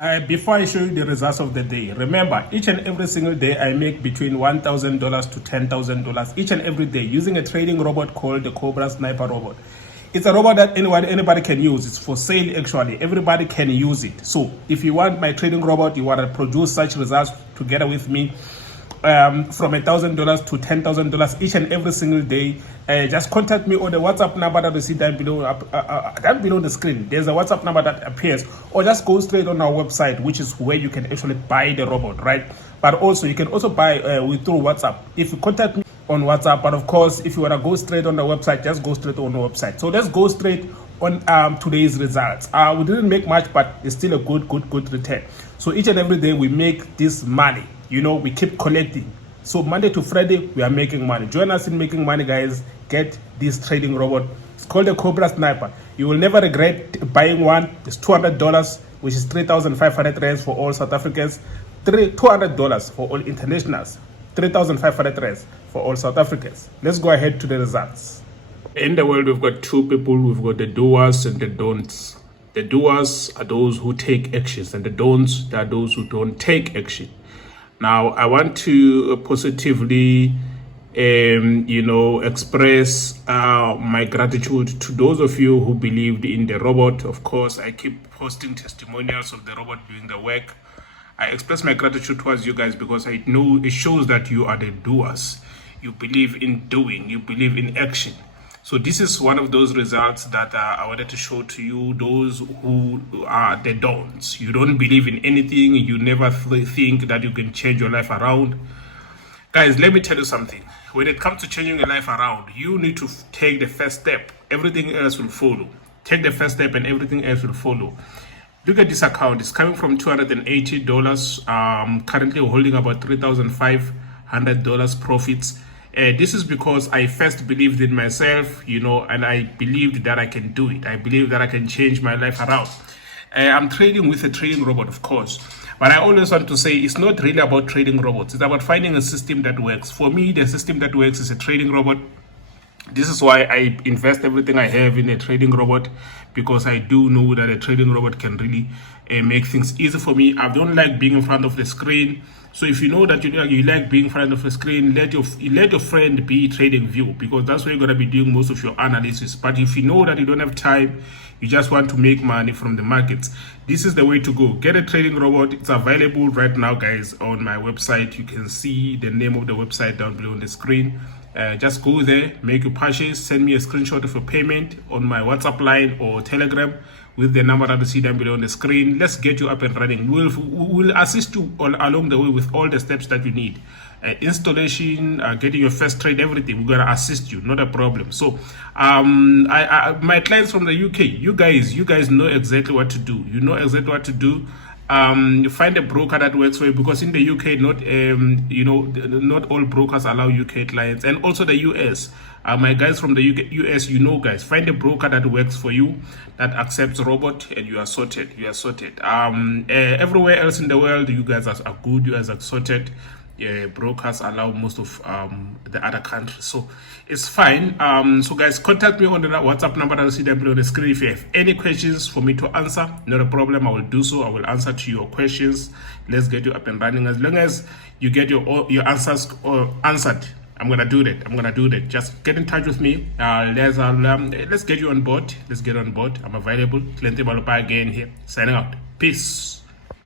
Before I show you the results of the day, remember, each and every single day I make between $1,000 to $10,000 each and every day using a trading robot called the COBRA Sniper robot. It's a robot that anybody can use. It's for sale actually. Everybody can use it. So if you want my trading robot, you want to produce such results together with me, from $1,000 to $10,000 each and every single day, just contact me on the WhatsApp number that you see down below the screen. There's a WhatsApp number that appears, or just go straight on our website, which is where you can actually buy the robot, right? But also you can also buy through WhatsApp if you contact me on WhatsApp. But of course, if you want to go straight on the website, just go straight on the website. So let's go straight on today's results. We didn't make much, but it's still a good return. So each and every day we make this money. We keep collecting. So Monday to Friday, we are making money. Join us in making money, guys. Get this trading robot. It's called the COBRA Sniper. You will never regret buying one. It's $200, which is 3,500 rands for all South Africans. $200 for all internationals. 3,500 rands for all South Africans. Let's go ahead to the results. In the world, we've got two people. We've got the doers and the don'ts. The doers are those who take actions, and the don'ts are those who don't take action. Now, I want to positively, express my gratitude to those of you who believed in the robot. Of course, I keep posting testimonials of the robot doing the work. I express my gratitude towards you guys because I know it shows that you are the doers. You believe in doing. You believe in action. So this is one of those results that I wanted to show to you, those who are the don'ts. You don't believe in anything. You never think that you can change your life around. Guys, let me tell you something. When it comes to changing your life around, you need to take the first step. Everything else will follow. Take the first step and everything else will follow. Look at this account. It's coming from $280. Currently holding about $3,500 profits. This is because I first believed in myself, and I believed that I can do it. I believe that I can change my life around. I'm trading with a trading robot, of course. But I always want to say it's not really about trading robots. It's about finding a system that works. For me, the system that works is a trading robot. This is why I invest everything I have in a trading robot, because I do know that a trading robot can really make things easy for me. I don't like being in front of the screen. So if you know that you like being in front of the screen, let your friend be Trading View, because that's where you're going to be doing most of your analysis. But if you know that you don't have time, you just want to make money from the markets, this is the way to go. Get a trading robot. It's available right now, guys, on my website. You can see the name of the website down below on the screen. Just go there, make your purchase, send me a screenshot of your payment on my WhatsApp line or Telegram with the number that you see down below on the screen. Let's get you up and running. We'll assist you along the way with all the steps that you need. Installation, getting your first trade, everything. We're gonna assist you, not a problem. So my clients from the UK, you guys know exactly what to do. You know exactly what to do. You find a broker that works for you, because in the UK, not all brokers allow UK clients, and also the US. My guys from the US, guys, find a broker that works for you, that accepts robot, and you are sorted. Everywhere else in the world, you guys are good. You guys are sorted. Brokers allow most of the other countries, so it's fine. So guys, contact me on the WhatsApp number that you see down below the screen. If you have any questions for me to answer, not a problem, I will do so. I will answer to your questions. Let's get you up and running. As long as you get your answers answered, I'm gonna do that. Just get in touch with me. Let's get you on board. Let's get on board. I'm available. Plenty Balopa again here, signing out. Peace.